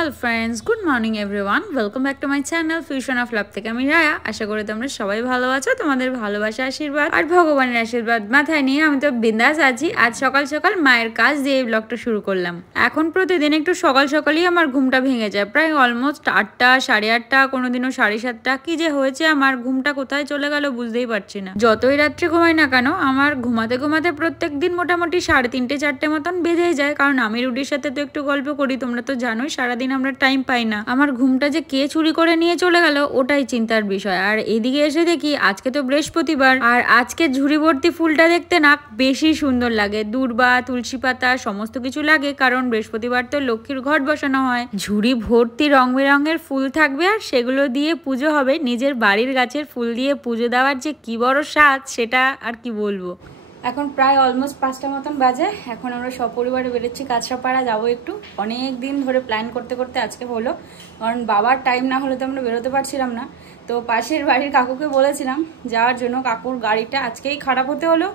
Hello friends, good morning everyone. Welcome back to my channel fusion of love থেকে আমি রায়া। আশা করি তোমরা সবাই ভালো আছো। তোমাদের ভালোবাসা, আশীর্বাদ আর ভগবানের আশীর্বাদ মাথায় নিয়ে আমি তো বিন্দাস আছি। আজ সকাল সকাল মায়ের কাজ দিয়ে এই ব্লগটা শুরু করলাম। এখন প্রতিদিন একটু সকাল সকালই আমার ঘুমটা ভেঙে যায়, প্রায় অলমোস্ট 8টা, 8:30, কোনোদিনও 7:30। কি যে হয়েছে আমার, ঘুমটা কোথায় চলে গেল বুঝতেই পারছি না। যতই রাত্রে ঘুমাই না কেন, আমার ঘুমাতে ঘুমাতে প্রত্যেক দিন মোটামুটি 3:30, 4টে মতন বেজেই যায়। কারণ আমি রুডির সাথে তো একটু গল্প করি, তোমরা তো জানোই সারাদিন আমরা টাইম পাই না। আমার ঘুমটা যে কে চুরি করে নিয়ে চলে গেল ওটাই চিন্তার বিষয়। আর এদিকে এসে দেখি আজকে তো বৃহস্পতিবার, আর আজকে ঝুড়ি ভর্তি ফুলটা দেখতে না বেশি সুন্দর লাগে। দূর্বা, তুলসী পাতা সমস্ত কিছু লাগে, কারণ বৃহস্পতিবার তো লক্ষ্মীর ঘট বসানো হয়। ঝুড়ি ভর্তি রং বেরঙের ফুল থাকবে আর সেগুলো দিয়ে পুজো হবে। নিজের বাড়ির গাছের ফুল দিয়ে পুজো দেওয়ার যে কি বড় স্বাদ, সেটা আর কি বলবো। এখন প্রায় অলমোস্ট 5টা মতন বাজে। এখন আমরা সপরিবারে বেরোচ্ছি কাঁচরাপাড়া যাবো একটু। অনেক দিন ধরে প্ল্যান করতে করতে আজকে হলো, কারণ বাবার টাইম না হলে তো আমরা বেরোতে পারছিলাম না। তো পাশের বাড়ির কাকুকে বলেছিলাম যাওয়ার জন্য, কাকুর গাড়িটা আজকেই খারাপ হতে হলো।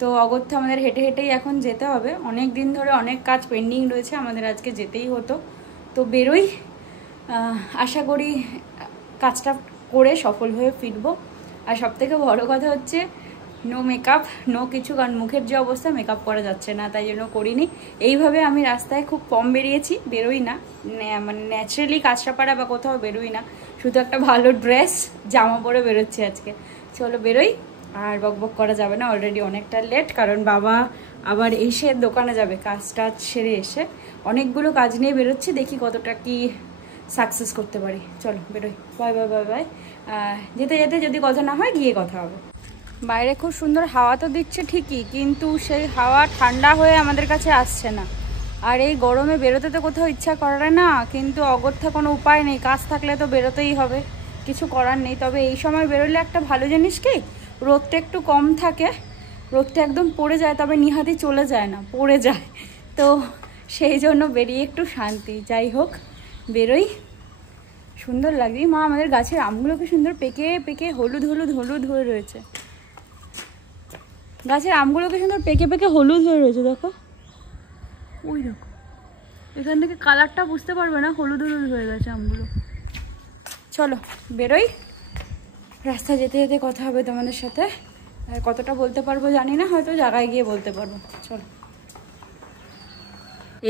তো অগত্যা আমাদের হেঁটে হেঁটেই এখন যেতে হবে। অনেক দিন ধরে অনেক কাজ পেন্ডিং রয়েছে, আমাদের আজকে যেতেই হতো। তো বেরোই, আশা করি কাজটা করে সফল হয়ে ফিরবো। আর সবথেকে বড় কথা হচ্ছে নো মেকআপ, নো কিছু, কারণ মুখের যে অবস্থা মেকআপ করা যাচ্ছে না, তাই জন্য করিনি। এইভাবে আমি রাস্তায় খুব কম বেরোই না, মানে ন্যাচারালি কাঁচরাপাড়া বা কোথাও বেরোই না। শুধু একটা ভালো ড্রেস জামা পরে বেরোচ্ছি আজকে। চলো বেরোই, আর বকবক করা যাবে না, অলরেডি অনেকটা লেট। কারণ বাবা আবার এসে দোকানে যাবে, কাজ টাজ সেরে এসে। অনেকগুলো কাজ নিয়ে বেরোচ্ছি, দেখি কতটা কি সাকসেস করতে পারি। চলো বেরোই, বাই বাই বাই বাই। যেতে যেতে যদি কথা না হয় গিয়ে কথা হবে। বাইরে খুব সুন্দর হাওয়া তো দিচ্ছে ঠিকই, কিন্তু সেই হাওয়া ঠান্ডা হয়ে আমাদের কাছে আসছে না। আর এই গরমে বেরোতে তো কোথাও ইচ্ছা করে না, কিন্তু অগত্যা কোনো উপায় নেই, কাজ থাকলে তো বেরোতেই হবে, কিছু করার নেই। তবে এই সময় বেরোলে একটা ভালো জিনিস কি, রোদটা একটু কম থাকে, রোদটা একদম পড়ে যায়, তবে নিহাতি চলে যায় না, পড়ে যায়। তো সেই জন্য বেরিয়ে একটু শান্তি। যাই হোক বেরোই, সুন্দর লাগছে। মা, আমাদের গাছের আমগুলোকে সুন্দর পেকে পেকে হলুদ হলুদ হলুদ হয়ে রয়েছে। গাছের আমগুলোকে সুন্দর পেকে পেকে হলুদ হয়ে রয়েছে, দেখো, ওই দেখো, এখান থেকে কালারটা বুঝতে পারবে না, হলুদ হলুদ হয়ে গেছে আমগুলো। চলো বেরোই, রাস্তা যেতে যেতে কথা হবে তোমাদের সাথে। কতটা বলতে পারবো জানি না, হয়তো জায়গায় গিয়ে বলতে পারবো। চলো।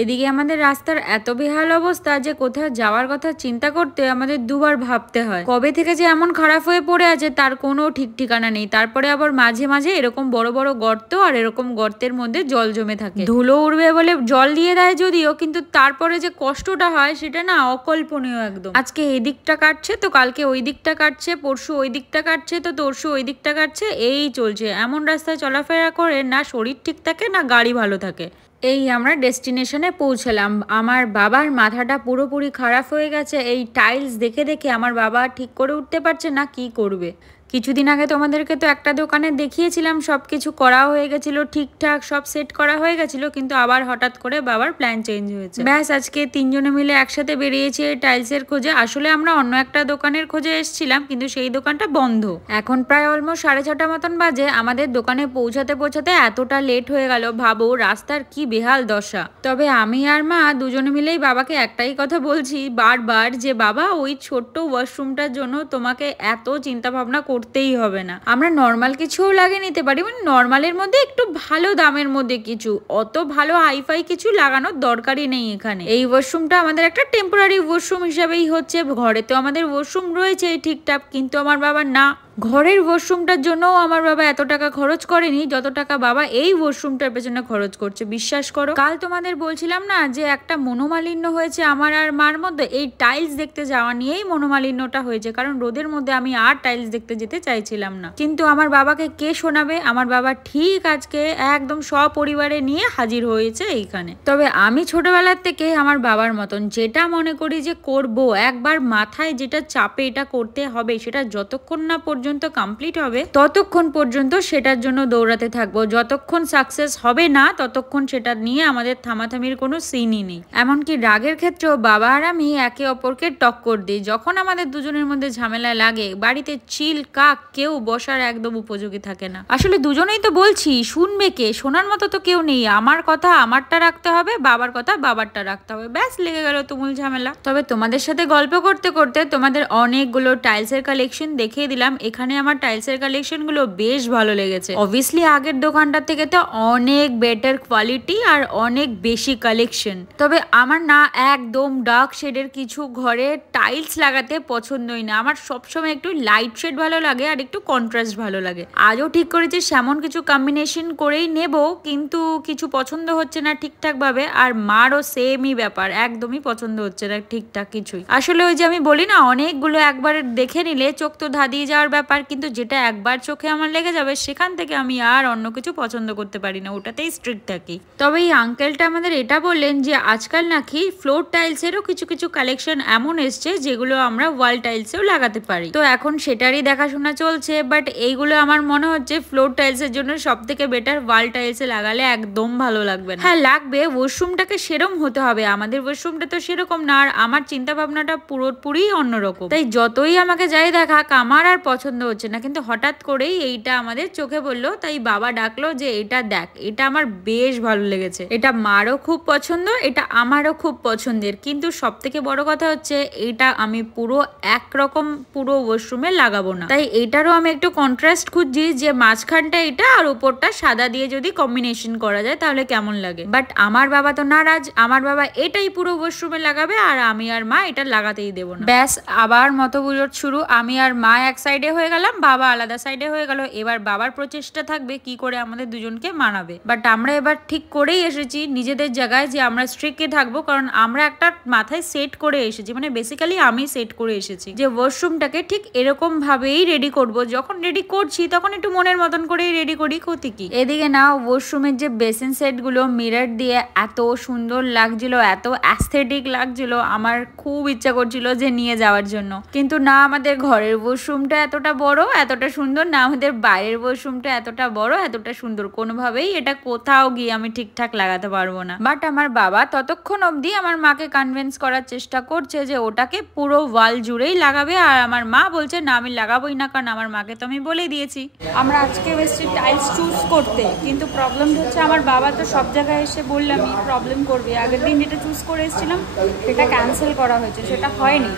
এদিকে আমাদের রাস্তার এত বেহাল অবস্থা যে কোথাও যাওয়ার কথা চিন্তা করতে আমাদের দুবার ভাবতে হয়। কবে থেকে যে এমন খারাপ হয়ে পড়ে আছে তার কোনো ঠিক ঠিকানা নেই। তারপরে আবার মাঝে মাঝে এরকম বড় বড় গর্ত, আর এরকম গর্তের মধ্যে জল জমে থাকে। ধুলো উড়বে বলে জল দিয়ে দেয় যদিও, কিন্তু তারপরে যে কষ্টটা হয় সেটা না অকল্পনীয় একদম। আজকে এই দিকটা কাটছে তো কালকে ওই দিকটা কাটছে, পরশু ওই দিকটা কাটছে তো তরশু ওই দিকটা কাটছে, এই চলছে। এমন রাস্তায় চলাফেরা করে না শরীর ঠিক থাকে না গাড়ি ভালো থাকে। এই আমরা ডেস্টিনেশনে পৌঁছলাম। আমার বাবার মাথাটা পুরোপুরি খারাপ হয়ে গেছে এই টাইলস দেখে দেখে। আমার বাবা ঠিক করে উঠতে পারছে না কি করবে। কিছুদিন আগে তোমাদেরকে তো একটা দোকানে দেখিয়েছিলাম, সব কিছু করা হয়ে গেছিলো, ঠিকঠাক সব সেট করা হয়ে গেছিলো, কিন্তু আবার হঠাৎ করে বাবার প্ল্যান চেঞ্জ হয়েছে। ব্যাস, আজকে 3 জনে মিলে একসাথে বেরিয়েছি এই টাইলসের খোঁজে। আসলে আমরা অন্য একটা দোকানের খোঁজে এসেছিলাম, কিন্তু সেই দোকানটা বন্ধ। এখন প্রায় অলমোস্ট 6:30 মতন বাজে। আমাদের দোকানে পৌঁছাতে পৌঁছাতে এতটা লেট হয়ে গেল, ভাবো রাস্তার কি বেহাল দশা। তবে আমি আর মা দুজনে মিলেই বাবাকে একটাই কথা বলছি বারবার, যে বাবা ওই ছোট্ট ওয়াশরুমটার জন্য তোমাকে এত চিন্তা ভাবনা করতেই হবে না। আমরা নর্মাল কিছুও লাগিয়ে নিতে পারি, মানে নর্মালের মধ্যে একটু ভালো দামের মধ্যে কিছু, অত ভালো হাইফাই কিছু লাগানোর দরকারই নেই এখানে। এই ওয়াশরুমটা আমাদের একটা টেম্পোরারি ওয়াশরুম হিসাবেই হচ্ছে। ঘরে তো আমাদের ওয়াশরুম রয়েছে ঠিকঠাক, কিন্তু আমার বাবার না। ঘরের ওয়াশরুমটার জন্যও আমার বাবা এত টাকা খরচ করেনি যত টাকা বাবা এই ওয়াশরুমটার পেছনে খরচ করছে, বিশ্বাস করো। কাল তোমাদের বলছিলাম না যে একটা মনোমালিন্য হয়েছে আমার আর মার মধ্যে, এই টাইলস দেখতে যাওয়া নিয়েই মনোমালিন্যটা হয়েছে। কারণ রোদের মধ্যে আমি আর টাইলস দেখতে যেতে চাইছিলাম না, কিন্তু আমার বাবাকে কে শোনাবে। আমার বাবা ঠিক আজকে একদম সপরিবারে নিয়ে হাজির হয়েছে এইখানে। তবে আমি ছোটবেলার থেকে আমার বাবার মতন যেটা মনে করি যে করব, একবার মাথায় যেটা চাপে এটা করতে হবে, সেটা যতক্ষণ না পর্যন্ত পর্যন্ত কমপ্লিট হবে ততক্ষণ পর্যন্ত সেটার জন্য দৌড়াতে থাকবো। যতক্ষণ সাকসেস হবে না ততক্ষণ সেটা নিয়ে আমাদের থামাথামির কোনো সিনই নেই। এমনকি রাগের ক্ষেত্রেও বাবা আর আমি একে অপরকে টক্কর দিই। যখন আমাদের দুজনের মধ্যে ঝামেলা লাগে বাড়িতে চিল কাক কেউ বসার একদম উপযোগী থাকে না। আসলে দুজনেই তো বলছি, শুনবে কে? শোনার মতো তো কেউ নেই। আমার কথা আমারটা রাখতে হবে, বাবার কথা বাবারটা রাখতে হবে, ব্যাস লেগে গেল তুমুল ঝামেলা। তবে তোমাদের সাথে গল্প করতে করতে তোমাদের অনেকগুলো টাইলসের কালেকশন দেখিয়ে দিলাম। এখানে আমার টাইলসের কালেকশন গুলো বেশ ভালো লেগেছে। অবভিয়াসলি আগের দোকানটার থেকে তো অনেক বেটার কোয়ালিটি আর অনেক বেশি কালেকশন। তবে আমার না একদম ডার্ক শেডের কিছু ঘরে টাইলস লাগাতে পছন্দই না। আমার সবসময় একটু লাইট শেড ভালো লাগে আর একটু কন্ট্রাস্ট ভালো লাগে। আজও ঠিক করেছি সেমন কিছু কম্বিনেশন করেই নেব, কিন্তু কিছু পছন্দ হচ্ছে না ঠিকঠাক ভাবে। আর মারও সেমই ব্যাপার, একদমই পছন্দ হচ্ছে না ঠিকঠাক কিছুই। আসলে ওই যে আমি বলি না, অনেকগুলো একবার দেখে নিলে চোখ তো ধাঁধিয়ে যাওয়ার ব্যাপার, কিন্তু যেটা একবার চোখে আমার লেগে যাবে সেখান থেকে আমি আর অন্য কিছু পছন্দ করতে পারি না, ওটাতেই স্ট্রিক্ট থাকি। তবে এই আঙ্কেলটা আমাদের এটা বললেন যে আজকাল নাকি ফ্লোর টাইলসেরও কিছু কিছু কালেকশন এমন এসছে যেগুলো আমরা ওয়াল টাইলসেও লাগাতে পারি। তো এখন সেটারই দেখাশোনা চলছে। বাট এইগুলো আমার মনে হচ্ছে ফ্লোর টাইলসের জন্য সব থেকে বেটার ওয়াল টাইলসে লাগালে একদম ভালো লাগবে না। হ্যাঁ লাগবে, ওয়াশরুমটাকে সেরকম হতে হবে। আমাদের ওয়াশরুমটা তো সেরকম না, আর আমার চিন্তা ভাবনাটা পুরোপুরি অন্যরকম। তাই যতই আমাকে যাই দেখাক আমার আর পছন্দ হচ্ছে না। কিন্তু হঠাৎ করেই এইটা আমাদের চোখে পড়লো, তাই বাবা ডাকলো যে এটা দেখ, এটা আমার বেশ ভালো লেগেছে, এটা মারও খুব পছন্দ, এটা আমারও খুব পছন্দের। কিন্তু সব থেকে বড় কথা হচ্ছে এটা আমি পুরো একরকম পুরো ওয়াশরুমে লাগাবো না। তাই এটারও আমি একটু কন্ট্রাস্ট খুঁজছি, যে মাঝখানটা এটা আর উপরটা সাদা দিয়ে যদি কম্বিনেশন করা যায় তাহলে কেমন লাগে। বাট আমার বাবা তো নারাজ। আমার বাবা এটাই পুরো ওয়াশরুমে লাগাবে আর আমি আর মা এটা লাগাতেই দেবো না। ব্যাস আবার মতবিরোধ শুরু। আমি আর মা এক সাইডে হয়ে গেলাম, বাবা আলাদা সাইডে হয়ে গেল। এবার বাবার প্রচেষ্টা থাকবে কি করে আমাদের দুজনকে মানাবে। বাট আমরা এবার ঠিক করেই এসেছি নিজেদের জায়গায় যে আমরা স্ট্রিক্টলি থাকবো, কারণ আমরা একটা মাথায় সেট করে এসেছি, মানে বেসিক্যালি আমি সেট করে এসেছি যে ওয়াশরুমটাকে ঠিক এরকম ভাবেই রেডি করব। যখন রেডি করছি তখন একটু মনের মতন করেই রেডি করি, ক্ষতি কি। এদিকে না ওয়াশরুমের যে বেসিন সেট গুলো মিরর দিয়ে এত সুন্দর লাগছিল, এত অ্যাস্থেটিক লাগছিল, আমার খুব ইচ্ছা করছিল যে নিয়ে যাওয়ার জন্য। কিন্তু না আমাদের ঘরের ওয়াশরুমটা এতটা বড় এতটা সুন্দর, না আমাদের বাইরের ওয়াশরুমটা এতটা বড় এতটা সুন্দর, কোনোভাবেই এটা কোথাও গিয়ে আমি ঠিকঠাক লাগাতে পারবো না। বাট আমার বাবা ততক্ষণ অবধি আমার মাকে কনভিন্স করার চেষ্টা করছে যে ওটাকে পুরো ওয়াল জুড়েই লাগাবে। আর আমার মা বলছে না আমি লাগাবোই না, কারণ আমার মাকে তো আমি বলেই দিয়েছি। আমরা আজকে এসেছি টাইলস চুজ করতে, কিন্তু প্রবলেমটা হচ্ছে আমার বাবা তো সব জায়গায় এসে বললামই প্রবলেম করবে। আগের দিন যেটা চুজ করে এসেছিলাম সেটা ক্যান্সেল করা হয়েছে, সেটা হয়নি।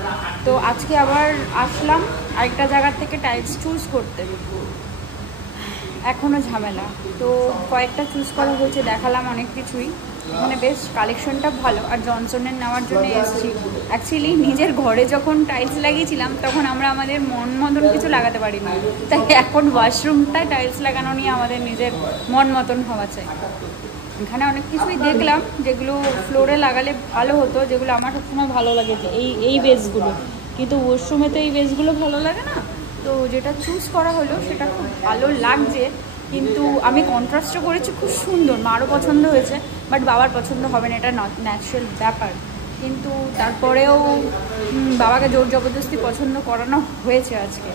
তো আজকে আবার আসলাম আরেকটা জায়গার থেকে টাইলস চুজ করতে, এখনও ঝামেলা। তো কয়েকটা চুজ করা হয়েছে, দেখালাম অনেক কিছুই। এখানে বেশ কালেকশনটা ভালো। আর জনসনের নেওয়ার জন্য এসেছি। অ্যাকচুয়ালি নিজের ঘরে যখন টাইলস লাগিয়েছিলাম তখন আমরা আমাদের মন মতন কিছু লাগাতে পারিনি, তাই এখন ওয়াশরুমটায় টাইলস লাগানো নিয়ে আমাদের নিজের মন মতন হওয়া চাই। এখানে অনেক কিছুই দেখলাম যেগুলো ফ্লোরে লাগালে ভালো হতো, যেগুলো আমার সবসময় ভালো লাগেছে এই বেসগুলো, কিন্তু ওয়াশরুমে তো এই বেসগুলো ভালো লাগে না। তো যেটা চুজ করা হলো সেটা খুব ভালো লাগছে, কিন্তু আমি কন্ট্রাস্টও করেছি, খুব সুন্দর, মারও পছন্দ হয়েছে। বাট বাবার পছন্দ হবে না, এটা ন্যাচারাল ব্যাপার। কিন্তু তারপরেও বাবাকে জোর জবরদস্তি পছন্দ করানো হয়েছে আজকে।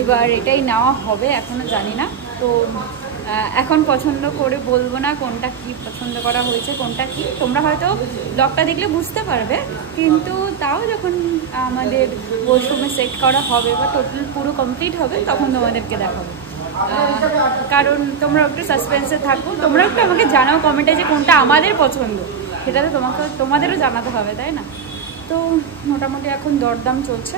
এবার এটাই নেওয়া হবে, এখনও জানি না। তো এখন পছন্দ করে বলবো না কোনটা কি পছন্দ করা হয়েছে কোনটা কি, তোমরা হয়তো ব্লগটা দেখলে বুঝতে পারবে। কিন্তু তাও যখন আমাদের ওয়াশরুমে সেট করা হবে বা টোটাল পুরো কমপ্লিট হবে তখন তোমাদেরকে দেখাবো। কারণ তোমরা একটু সাসপেন্সে থাকো, তোমরা একটু আমাকে জানাও কমেন্টে যে কোনটা আমাদের পছন্দ, সেটা তো তোমাদেরও জানাতে হবে, তাই না? তো মোটামুটি এখন দরদাম চলছে,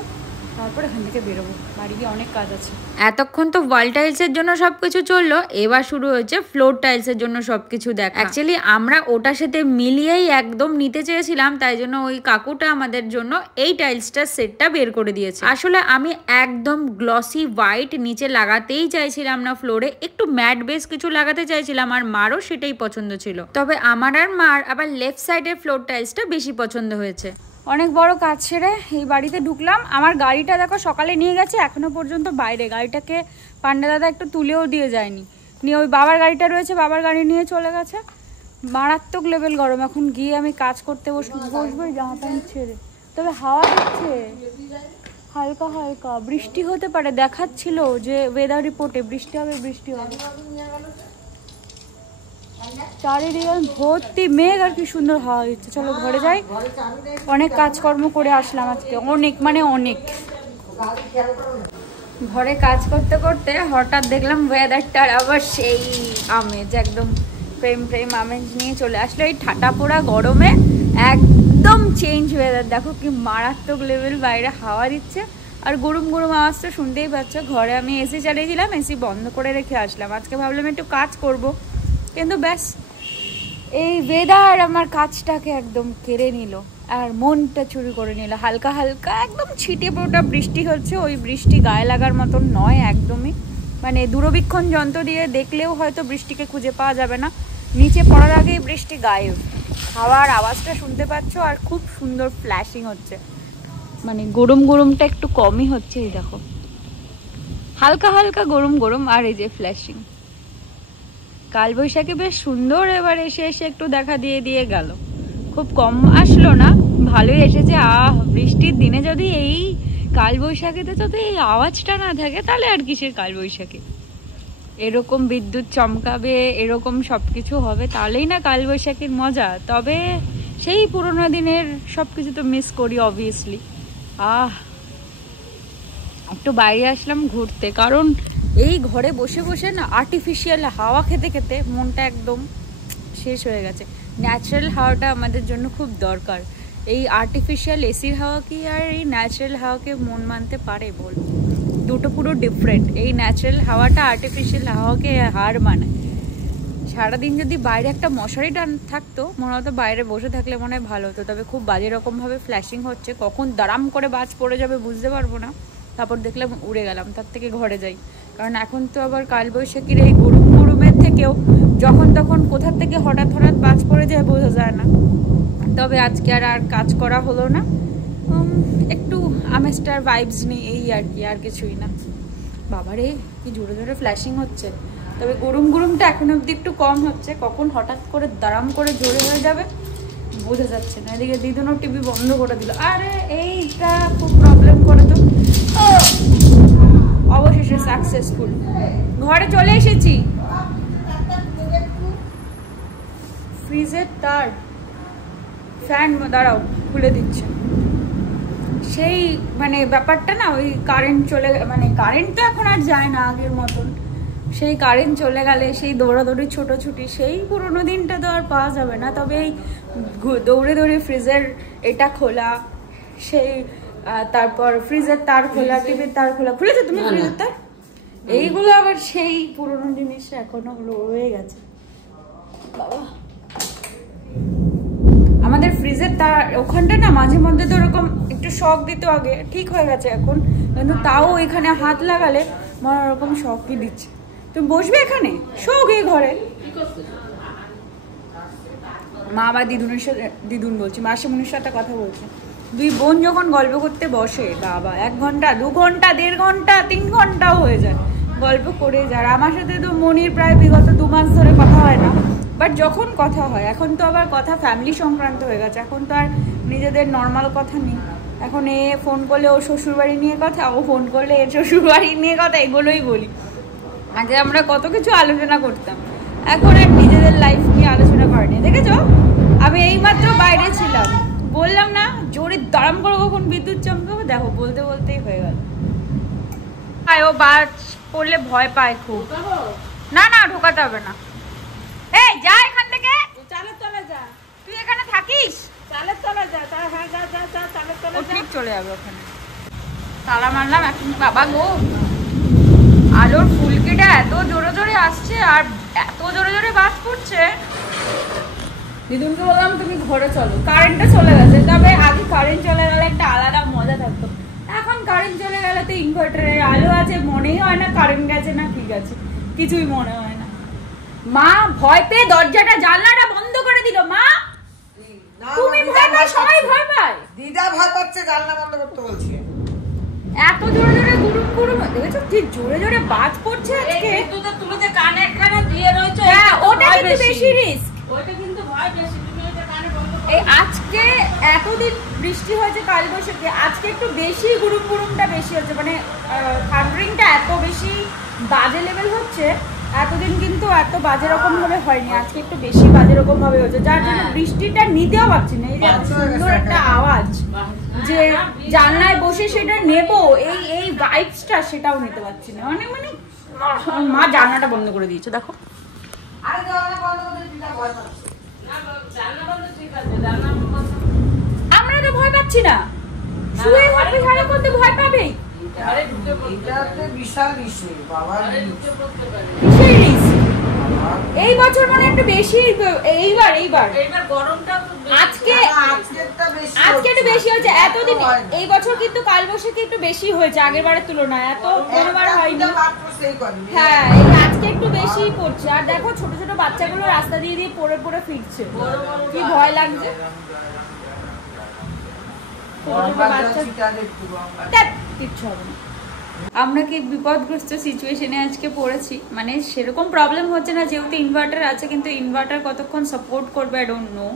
তারপর এখান থেকে বেরোবো, বাড়ি গিয়ে অনেক কাজ আছে। এতক্ষণ তো ওয়াল টাইলসের জন্য সবকিছু চললো, এবার শুরু হয়েছে ফ্লোর টাইলসের জন্য সবকিছু দেখা। অ্যাকচুয়ালি আমরা ওটার সাথে মিলিয়েই একদম নিতে চেয়েছিলাম, তাই জন্য ওই কাকুটা আমাদের জন্য এই টাইলসটার সেটটা বের করে দিয়েছে। আসলে আমি একদম গ্লসি হোয়াইট নিচে লাগাতেই চাইছিলাম না, ফ্লোরে একটু ম্যাট বেস কিছু লাগাতে চাইছিলাম, আর মারও সেটাই পছন্দ ছিল। তবে আমার আর মার আবার লেফট সাইডের ফ্লোর টাইলসটা বেশি পছন্দ হয়েছে। অনেক বড় কাজ ছেড়ে এই বাড়িতে ঢুকলাম। আমার গাড়িটা দেখো সকালে নিয়ে গেছে, এখনো পর্যন্ত বাইরে। গাড়িটাকে পান্ডা দাদা একটু তুলেও দিয়ে যায়নি, নিয়ে ওই বাবার গাড়িটা রয়েছে, বাবার গাড়ি নিয়ে চলে গেছে। মারাত্মক লেভেল গরম। এখন গিয়ে আমি কাজ করতে বসবো জামা প্যান্ট ছেড়ে, তবে হাওয়া দিচ্ছে। হালকা হালকা বৃষ্টি হতে পারে, দেখাচ্ছিল যে ওয়েদার রিপোর্টে বৃষ্টি হবে বৃষ্টি হবে। চারিদিকে ভর্তি মেঘ আর কি সুন্দর হাওয়া দিচ্ছে। চলো ঘরে যাই, অনেক কাজকর্ম করে আসলাম আজকে, অনেক মানে অনেক। ঘরে কাজ করতে করতে হঠাৎ দেখলাম ওয়েদারটার আবার সেই আমেজ, একদম প্রেম প্রেম আমেজ নিয়ে চলে আসলো। এই ঠাটা পোড়া গরমে একদম চেঞ্জ ওয়েদার, দেখো কি মারাত্মক লেভেল বাইরে হাওয়া দিচ্ছে আর গরম গরম আওয়াজ তো শুনতেই পাচ্ছ। ঘরে আমি এসি চালিয়েছিলাম, এসি বন্ধ করে রেখে আসলাম। আজকে ভাবলাম একটু কাজ করব, কিন্তু ব্যাস এই ওয়েদার আমার কাজটাকে একদম কেড়ে নিল আর মনটা চুরি করে নিল। হালকা হালকা একদম ছিটে ফোটা বৃষ্টি হচ্ছে, ওই বৃষ্টি গায়ে লাগার মতন নয় একদমই, মানে দূরবীক্ষণ যন্ত্র দিয়ে দেখলেও হয়তো বৃষ্টিকে খুঁজে পাওয়া যাবে না, নিচে পড়ার আগেই বৃষ্টি গায়েব। হাওয়ার আওয়াজটা শুনতে পাচ্ছ আর খুব সুন্দর ফ্ল্যাশিং হচ্ছে, মানে গরম গরমটা একটু কমই হচ্ছে। এই দেখো হালকা হালকা গরম গরম আর এই যে ফ্ল্যাশিং। কালবৈশাখী বেশ সুন্দর এবার এসে এসে একটু দেখা দিয়ে দিয়ে গেল, খুব কম আসলো না, ভালোই এসেছে। বৃষ্টির দিনে যদি এই কালবৈশাখীতে যদি এই আওয়াজটা না থাকে তাহলে আর কিসের কালবৈশাখী। এরকম বিদ্যুৎ চমকাবে, এরকম সবকিছু হবে, তাহলেই না কালবৈশাখীর মজা। তবে সেই পুরোনো দিনের সবকিছু তো মিস করি অবভিয়াসলি। একটু বাইরে আসলাম ঘুরতে, কারণ এই ঘরে বসে বসে না আর্টিফিশিয়াল হাওয়া খেতে খেতে মনটা একদম শেষ হয়ে গেছে। ন্যাচারাল হাওয়াটা আমাদের জন্য খুব দরকার। এই আর্টিফিশিয়াল এসির হাওয়া কি আর এই ন্যাচারাল হাওয়াকে মন মানতে পারে বল? দুটো পুরো ডিফারেন্ট। এই ন্যাচারাল হাওয়াটা আর্টিফিশিয়াল হাওয়াকে হার মানায়। সারাদিন যদি বাইরে একটা মশারি টান থাকতো, মনে হতো বাইরে বসে থাকলে মনে হয় ভালো হতো। তবে খুব বাজে রকমভাবে ফ্ল্যাশিং হচ্ছে, কখন দাঁড়াম করে বাজ পড়ে যাবে বুঝতে পারবো না। তারপর দেখলাম উড়ে গেলাম, তার থেকে ঘরে যাই। কারণ এখন তো আবার কালবৈশাখীর এই গরম গরমের থেকেও যখন তখন কোথার থেকে হঠাৎ হঠাৎ বাজ পড়ে যায় বোঝা যায় না। তবে আজকে আর কাজ করা হলো না, একটু আমেস্টার ভাইবস নিই এই আর কি, আর কিছুই না। বাবারে কি জোরে জোরে ফ্ল্যাশিং হচ্ছে। তবে গরম গরমটা এখন অবধি একটু কম হচ্ছে, কখন হঠাৎ করে দাঁড়াম করে জোরে হয়ে যাবে বোঝা যাচ্ছে না। এদিকে দিদুনও টিভি বন্ধ করে দিল। আরে এইটা খুব প্রবলেম করে তো। অবশেষে সাকসেসফুল ঘরে চলে এসেছি। ফ্রিজের তার ফ্যান দাঁড়াও খুলে দিচ্ছে। সেই মানে ব্যাপারটা না, ওই কারেন্ট চলে, মানে কারেন্ট তো এখন আর যায় না আগের মতন। সেই কারেন্ট চলে গেলে সেই দৌড়াদৌড়ি ছোটোছুটি সেই পুরোনো দিনটা তো আর পাওয়া যাবে না। তবে এই দৌড়ে দৌড়ে ফ্রিজের এটা খোলা, সেই তারপর ফ্রিজের তার খোলা, টিভির তার খোলা, খুলেছো তুমি ফ্রিজের তার? এইগুলো আবার সেই পুরোনো জিনিস এখনো রয়ে গেছে। বাবা আমাদের ফ্রিজের তার ওখানটা না মাঝে মধ্যে তো ওরকম একটু শক দিত, আগে ঠিক হয়ে গেছে এখন, কিন্তু তাও এখানে হাত লাগালে আমার ওরকম শকই দিচ্ছে। তুমি বসবে এখানে, শোক এই ঘরে। মা বা দিদুনের সাথে, দিদুন বলছি, মাসিমণির সাথে কথা বলছে। দুই বোন যখন গল্প করতে বসে বাবা 1 ঘন্টা 2 ঘন্টা 1.5 ঘন্টা 3 ঘন্টাও হয়ে যায় গল্প করে যায়। আমার সাথে তো মনির প্রায় বিগত 2 মাস ধরে কথা হয় না, বাট যখন কথা হয় এখন তো আবার কথা ফ্যামিলি সংক্রান্ত হয়ে গেছে। এখন তো আর নিজেদের নর্মাল কথা নেই। এখন এ ফোন করলে ও শ্বশুরবাড়ি নিয়ে কথা, ও ফোন করলে এর শ্বশুরবাড়ি নিয়ে কথা, এগুলোই বলি। আগে আমরা কত কিছু আলোচনা করতাম, এখন আর নিজেদের লাইফ নিয়ে আলোচনা করেনি। দেখেছো আমি এইমাত্র বাইরে ছিলাম, বললাম না জোরে দাঁড়াম করে কখন বিদ্যুৎ চমকাবো, দেখো বলতে বলতেই হয়ে গেল। ও বাজ পড়লে ভয় পায় খুব। না না ঢোকাতে হবে না। এই যা এখান থেকে, চালের তলে যা। তুই এখানে থাকিস? চালের তলে যা। হ্যাঁ যা যা যা, চালের তলে যা। ঠিক চলে যাবে ওখানে। তালা মারলাম এখন। বাবা গো, আলোর ফুলকিটা এত জোরে জোরে আসছে আর এত জোরে জোরে বাজ পড়ছে। দিদুনকে বললাম তুমি ঘরে চলো, কারেন্টটা চলে গেছে। তবে আগে কারেন্ট চলে গেলে একটা আলাদা মজা থাকতো, এখন কারেন্ট চলে গেলে তো ইনভার্টারের আলো আছে, মনেই হয় না কারেন্ট গেছে না কি গেছে, কিছুই মনে হয় না। মা ভয় পেয়ে দরজাটা জানলাটা বন্ধ করে দিল। মা তুমি ভয় পাও, সবাই ভয় পায়। দিদা ভয় পাচ্ছে, জানলা বন্ধ করতে বলছে। এত জোরে জোরে গুরুম গুরুম, দেখেছো কি জোরে জোরে বাজ পড়ছে আজকে। বিদ্যুতের তুমি যে কানে কানে দিয়ে রয়েছে, হ্যাঁ ওটা কিন্তু বেশি রিস্ক। ওটা কিন্তু ভয় বেশি, তুমি এটা কানে বন্ধ করো। এই আজকে এতদিন বৃষ্টি হয়েছে কালবৈশাখী, আজকে একটু বেশি গুরুমটা বেশি হচ্ছে, মানে থান্ডারিংটা এত বেশি বাজে লেভেল হচ্ছে। এতদিন কিন্তু এত বাজে রকম ভাবে হয়নি, আজকে একটু বেশি বাজে রকম ভাবে হচ্ছে, যার জন্য বৃষ্টিটা নিতেও পারছি না। এই যে এত সুন্দর একটা আওয়াজ যে জানলায় বসে সেটা নেবো, এই ভাইবসটা সেটাও নিতে পারছি না। মানে মানে মা জানলাটা বন্ধ করে দিয়েছে, দেখো। আমরা তো ভয় পাচ্ছি না, শুয়ে থাকবে সারাক্ষণ তো ভয় পাবেই। এই বছর মানে একটু বেশি, এইবার গরমটা আজকে একটু বেশি হয়েছে। এতদিন এই বছর কিন্তু কালবৈশাখী একটু বেশি হয়েছে আগের বারের তুলনায়, এত কোনোবার হয়নি। হ্যাঁ, এই আজকে একটু বেশি পড়ছে। আর দেখো ছোট ছোট বাচ্চাগুলো রাস্তা দিয়ে দিয়ে পড়ে পড়ে ফিরছে, কি ভয় লাগছে। কিচ্ছু হবে না। আমরা কি বিপদগ্রস্ত সিচুয়েশনে আজকে পড়েছি, মানে সেরকম প্রবলেম হচ্ছে না যেহেতু ইনভার্টার আছে, কিন্তু ইনভার্টার কতক্ষণ সাপোর্ট করবে আই ডোন্ট নো।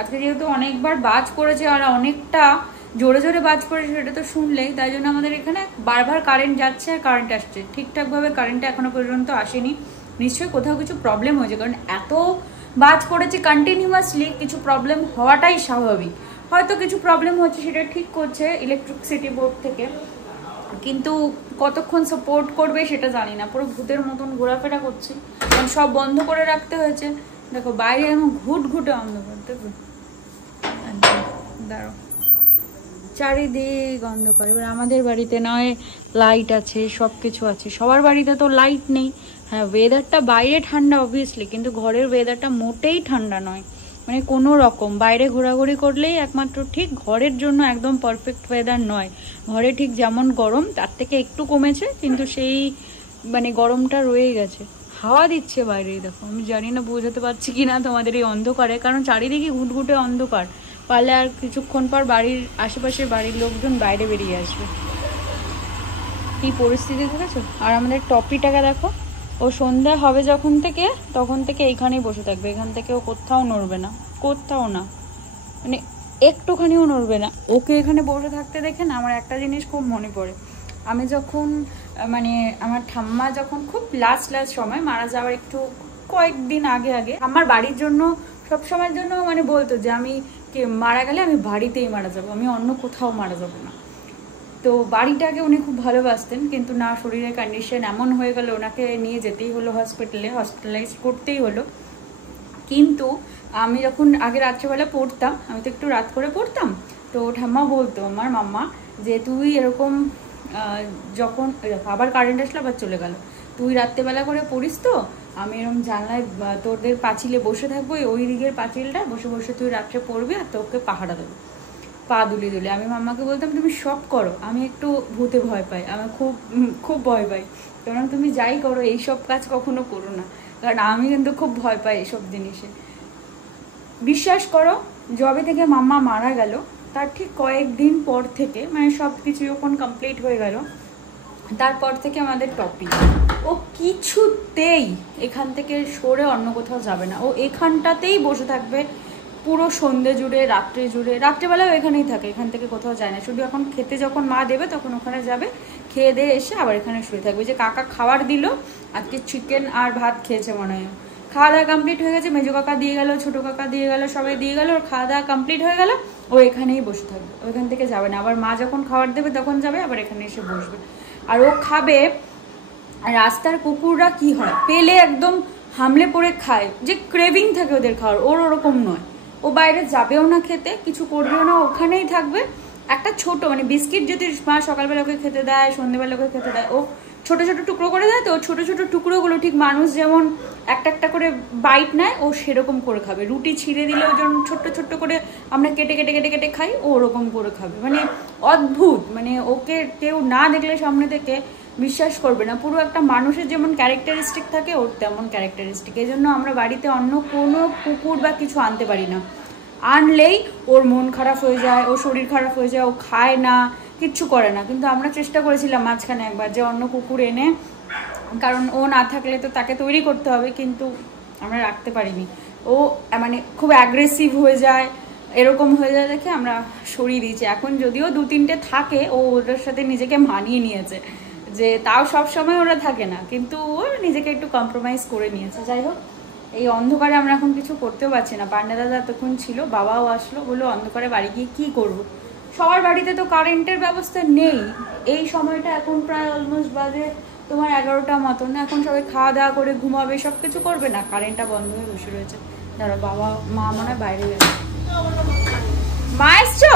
আজকে যেহেতু অনেকবার বাজ পড়েছে আর অনেকটা জোরে জোরে বাজ পড়েছে, সেটা তো শুনলেই, তাই জন্য আমাদের এখানে বারবার কারেন্ট যাচ্ছে আর কারেন্ট আসছে। ঠিকঠাকভাবে কারেন্টটা এখনো পর্যন্ত আসেনি, নিশ্চয়ই কোথাও কিছু প্রবলেম হয়েছে, কারণ এত বাজ পড়েছে কন্টিনিউয়াসলি, কিছু প্রবলেম হওয়াটাই স্বাভাবিক। হয়তো কিছু প্রবলেম হচ্ছে, সেটা ঠিক করছে ইলেকট্রিসিটি বোর্ড থেকে, কিন্তু কতক্ষণ সাপোর্ট করবে সেটা জানি না। পুরো ভূতের মতন ঘোরাফেরা করছি, কারণ সব বন্ধ করে রাখতে হয়েছে। দেখো বাইরে এখন ঘুটঘুটে অন্ধকার, দেখো দাঁড়ো, চারিদিক অন্ধকার। এবার আমাদের বাড়িতে নয় লাইট আছে, সব কিছু আছে, সবার বাড়িতে তো লাইট নেই। হ্যাঁ, ওয়েদারটা বাইরে ঠান্ডা অবভিয়াসলি, কিন্তু ঘরের ওয়েদারটা মোটেই ঠান্ডা নয়, মানে কোনো রকম। বাইরে ঘোরাঘুরি করলেই একমাত্র ঠিক, ঘরের জন্য একদম পারফেক্ট ওয়েদার নয়। ঘরে ঠিক যেমন গরম তার থেকে একটু কমেছে, কিন্তু সেই মানে গরমটা রয়ে গেছে। হাওয়া দিচ্ছে বাইরে, দেখো। আমি জানি না বোঝাতে পারছি কিনা তোমাদের এই অন্ধকারে, কারণ চারিদিকে ঘুটঘুটে অন্ধকার। পারলে আর কিছুক্ষণ পর বাড়ির আশেপাশের বাড়ির লোকজন বাইরে বেরিয়ে আসবে। কি পরিস্থিতি দেখেছো? আর আমাদের টপিটাকে দেখো, ও সন্ধ্যা হবে যখন থেকে তখন থেকে এইখানেই বসে থাকবে, এখান থেকে ও কোথাও নড়বে না, কোথাও না, মানে একটুখানিও নড়বে না। ওকে এখানে বসে থাকতে দেখে না আমার একটা জিনিস খুব মনে পড়ে। আমি যখন মানে আমার ঠাম্মা যখন খুব লাস্ট সময় মারা যাওয়ার একটু কয়েকদিন আগে আমার বাড়ির জন্য সব সময়ের জন্য মানে বলতো যে আমি মারা গেলে আমি বাড়িতেই মারা যাবো, আমি অন্য কোথাও মারা যাবো না। তো বাড়িটাকে উনি খুব ভালোবাসতেন, কিন্তু না, শরীরের কন্ডিশন এমন হয়ে গেল ওনাকে নিয়ে যেতেই হলো হসপিটালাইজ করতেই হলো। কিন্তু আমি যখন আগে রাত্রেবেলা পড়তাম, আমি তো একটু রাত করে পড়তাম, তো ঠাম্মা বলতো, আমার মাম্মা, যে তুই এরকম যখন আবার কারেন্ট আসলো আবার চলে গেল, তুই রাত্রেবেলা করে পড়িস তো, আমি এরকম জানলায় তোদের পাঁচিলে বসে থাকবো, ওই দিকের পাঁচিলটা বসে বসে তুই রাত্রে পড়বি আর তোকে পাহারা দেবো পা দুলে দুলে। আমি মাম্মাকে বলতাম তুমি সব করো, আমি একটু ভূতে ভয় পাই, আমি খুব ভয় পাই, কারণ তুমি যাই করো এইসব কাজ কখনো করো না, কারণ আমি কিন্তু খুব ভয় পাই এইসব জিনিসে। বিশ্বাস করো, যবে থেকে মাম্মা মারা গেল তার ঠিক কয়েকদিন পর থেকে, মানে সব কিছু যখন কমপ্লিট হয়ে গেল তারপর থেকে আমাদের টপিক, ও কিছুতেই এখান থেকে সরে অন্য কোথাও যাবে না, ও এখানটাতেই বসে থাকবে পুরো সন্ধ্যে জুড়ে, রাত্রে জুড়ে। রাত্রেবেলাও এখানেই থাকে, এখান থেকে কোথাও যায় না, শুধু এখন খেতে যখন মা দেবে তখন ওখানে যাবে, খেয়ে দিয়ে এসে আবার এখানে শুয়ে থাকবে। যে কাকা খাবার দিল, আজকে চিকেন আর ভাত খেয়েছে মনে হয়, খাওয়া দাওয়া কমপ্লিট হয়ে গেছে, মেজো কাকা দিয়ে গেল, ছোটো কাকা দিয়ে গেল, সবাই দিয়ে গেল, ওর খাওয়া দাওয়া কমপ্লিট হয়ে গেল, ও এখানেই বসে থাকবে, ওইখান থেকে যাবে না। আবার মা যখন খাবার দেবে তখন যাবে, আবার এখানে এসে বসবে। আর ও খাবে, রাস্তার কুকুররা কি হয় পেলে একদম হামলে পড়ে খায়, যে ক্রেভিং থাকে ওদের খাওয়ার, ওর ওরকম নয়। ও বাইরে যাবেও না খেতে, কিছু করবেও না, ওখানেই থাকবে। একটা ছোট মানে বিস্কিট যদি মা সকালবেলা ওকে খেতে দেয়, সন্ধ্যেবেলা ওকে খেতে দেয়, ও ছোট ছোট টুকরো করে দেয়, তো ছোট ছোট টুকরোগুলো ঠিক মানুষ যেমন একটা একটা করে বাইট নেয়, ও সেরকম করে খাবে। রুটি ছিঁড়ে দিলেও যেমন ছোট্ট ছোট্ট করে আমরা কেটে কেটে কেটে কেটে খাই, ও ওরকম করে খাবে। মানে অদ্ভুত, মানে ওকে কেউ না দেখলে সামনে থেকে বিশ্বাস করবে না, পুরো একটা মানুষের যেমন ক্যারেক্টারিস্টিক থাকে ওর তেমন ক্যারেক্টারিস্টিক। এই জন্য আমরা বাড়িতে অন্য কোনো কুকুর বা কিছু আনতে পারি না, আনলেই ওর মন খারাপ হয়ে যায়, ওর শরীর খারাপ হয়ে যায়, ও খায় না, কিচ্ছু করে না। কিন্তু আমরা চেষ্টা করেছিলাম মাঝখানে একবার যে অন্য কুকুর এনে, কারণ ও না থাকলে তো তাকে তৈরি করতে হবে, কিন্তু আমরা রাখতে পারিনি। ও মানে খুব অ্যাগ্রেসিভ হয়ে যায়, এরকম হয়ে যায় দেখে আমরা সরিয়ে দিয়েছি। এখন যদিও 2-3টে থাকে, ও ওদের সাথে নিজেকে মানিয়ে নিয়েছে, যে তাও সব সময় ওরা থাকে না, কিন্তু ও নিজেকে একটু কম্প্রোমাইজ করে নিয়েছে। যাই হোক, এই অন্ধকারে আমরা এখন কিছু করতেও পারছি না। পান্ডা দাদা এতক্ষণ ছিল, বাবাও আসলো, বললো অন্ধকারে বাড়ি গিয়ে কী করবো, সবার বাড়িতে তো কারেন্টের ব্যবস্থা নেই। এই সময়টা এখন প্রায় অলমোস্ট বাজে তোমার 11টা মতন, এখন সবাই খাওয়া দাওয়া করে ঘুমাবে, সব কিছু করবে না, কারেন্টটা বন্ধ হয়ে বসে রয়েছে। ধরো বাবা মা মনে হয় বাইরে গেছে। মা এসছো?